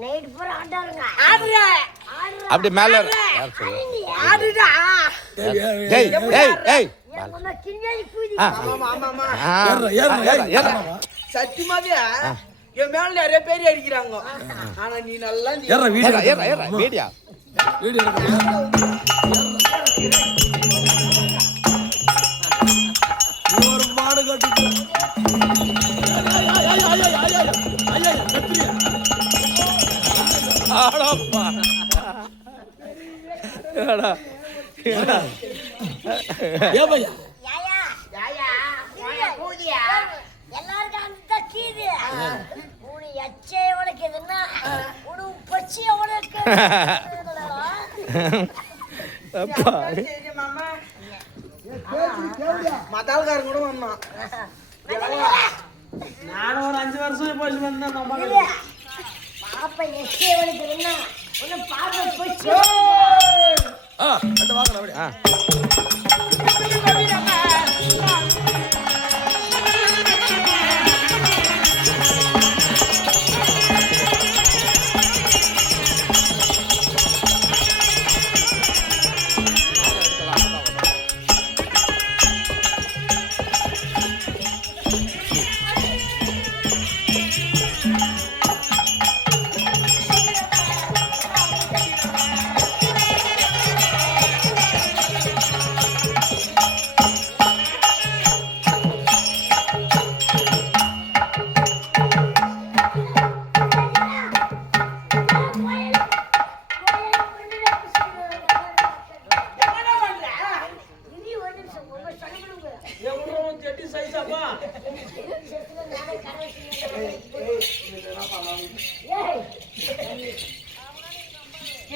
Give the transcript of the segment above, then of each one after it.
Night பூரா ஆடாருங்க. அப்படி மேல ஆடுடா. டேய் டேய் டேய் நம்ம கிஞ்சாலி கூதி. சத்தியமாவே என் மேல நிறைய பேர் அடிக்கிறாங்க. ஆனா நீ நல்லா வீடியா ஒரு மாடு கட்டு ஆடப்பா ஏடா ஏடா ஏபையா யாயா யாயா கூதியா எல்லாரும் அந்த கீது. உனி எச்சே உனக்கு எதுனா உனு பச்சி உனக்கு அப்பா மத்தாள்காரன் கூட வந்தான். நானும் ஒரு 5 வருஷம் போய் வந்தேன். பாப்பா எச்சே உனக்கு எதுனா உன்னை பாப்பா பச்சி அந்த வாங்க அப்படி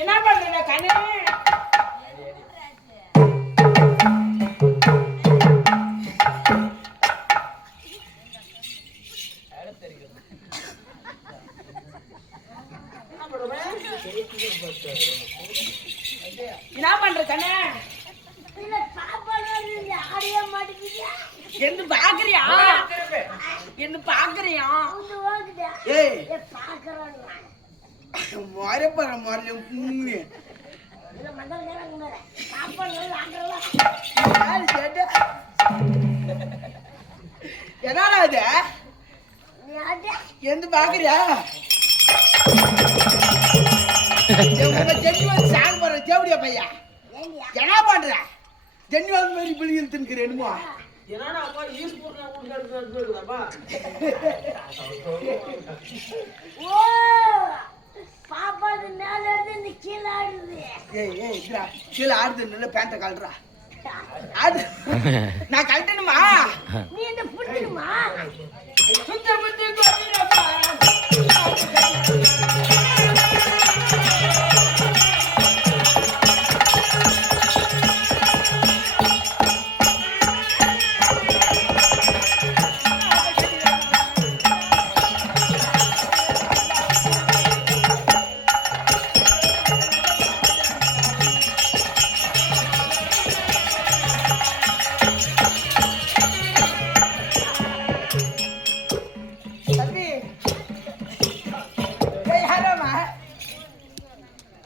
என்ன பண்ற கண்ணு? என்ன பண்ற கண்ணு? என்ன பாக்குறியா? என்ன பாக்குறியா? ஏய் மாரே பாற மாரே முன்னே இல்ல மண்டல நேரங்க சாப்பாடு ஆண்டறல யார் கேட்ட? என்னடா இது? நீ ஆடா என்ன பாக்குறியா? உங்க ஜென்னிவல் சாங் போற ஜெவுடியா பையா என்ன பண்ற? ஜென்னிவல் மாதிரி பிள்ளைகள் தின்னுக்கிறேனுமா? என்னடா அப்பா யூஸ் போறா ஊர்ல ஓ பாப்பாது மேல இருந்து கீழ ஆடுது. ஏய் ஏய் இங்கடா கீழ ஆடுது நல்ல பேண்ட கழறா. ஆடு நான் கழட்டணுமா? நீ என்ன புடிக்குமா? சுத்த புத்திக்கு